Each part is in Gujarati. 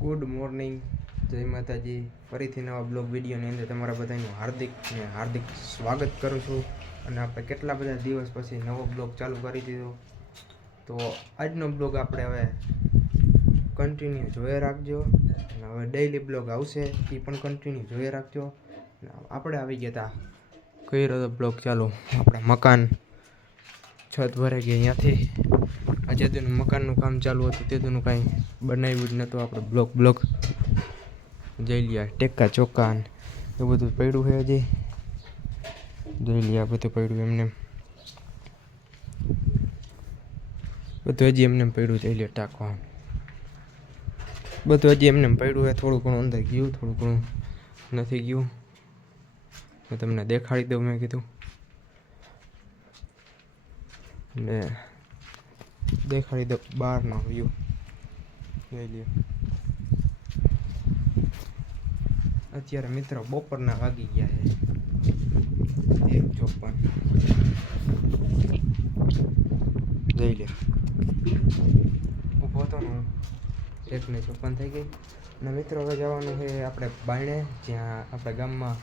ગુડ મોર્નિંગ, જય માતાજી. ફરીથી નવા બ્લોગ વિડીયોની અંદર તમારા બધાનું હાર્દિક સ્વાગત કરું છું. અને આપણે કેટલા બધા દિવસ પછી નવો બ્લોગ ચાલુ કરી દીધો. તો આજનો બ્લોગ આપણે હવે કન્ટિન્યુ જોઈ રાખજો. અને હવે ડેઈલી બ્લોગ આવશે એ પણ કન્ટિન્યુ જોઈ રાખજો. આપણે આવી ગયા હતા કઈ રહ્યો બ્લોગ ચાલુ આપણા મકાન છત ભરાઈ ગઈ અહીંયાથી. આજે તેનું મકાનનું કામ ચાલુ હતું, તેનું કાંઈ બનાવ્યું જ નહોતું. આપણે બ્લોક જોઈ લ્યા, ટેકા ચોક્કા ને એ બધું પડ્યું છે. હજી જોઈ લ્યા, બધું પડ્યું એમને બધું હજી એમને પડ્યું. જોઈ લ્યા, ટાંકવા બધું હજી એમને પડ્યું છે. થોડું ઘણું અંદર ગયું, થોડું ઘણું નથી ગયું. મેં તમને દેખાડી દઉં, મેં કીધું ને દેખાડી દો બહારનો વ્યૂ. જોઈ લ્યો, અત્યારે મિત્રો બપોરના વાગી ગયા છે 1:54. જોઈ લ્યો, ઊભો હતો ને 1:54 થઈ ગઈ. અને મિત્રો હવે જવાનું છે આપણે બાયણે, જ્યાં આપણા ગામમાં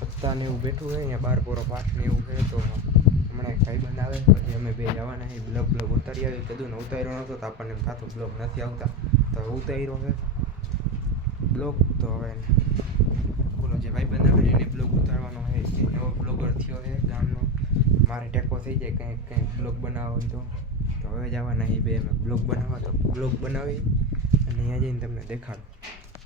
પત્તા ને એવું બેઠું છે. અહીંયા 12 પોરો પાઠ ને એવું છે. તો હમણાં એક ભાઈબંધ આવે પછી અમે બે જવાના છે. બ્લોગ ઉતારી આવી. કીધું ને ઉતાર્યો નહોતો તો આપણને એમ થતું બ્લોગ નથી આવતા, તો હવે ઉતાર્યો છે બ્લોગ. તો હવે બોલો, જે ભાઈબંધ આવે એને બ્લોગ ઉતારવાનો છે. જે નવો બ્લોગર થયો છે ગામનો, મારે ટેકો થઈ જાય કંઈક બ્લોગ બનાવવા હોય તો હવે જવાના એ બે અમે બ્લોગ બનાવવા. તો બ્લોગ બનાવી અને અહીંયા જઈને તમને દેખાડું.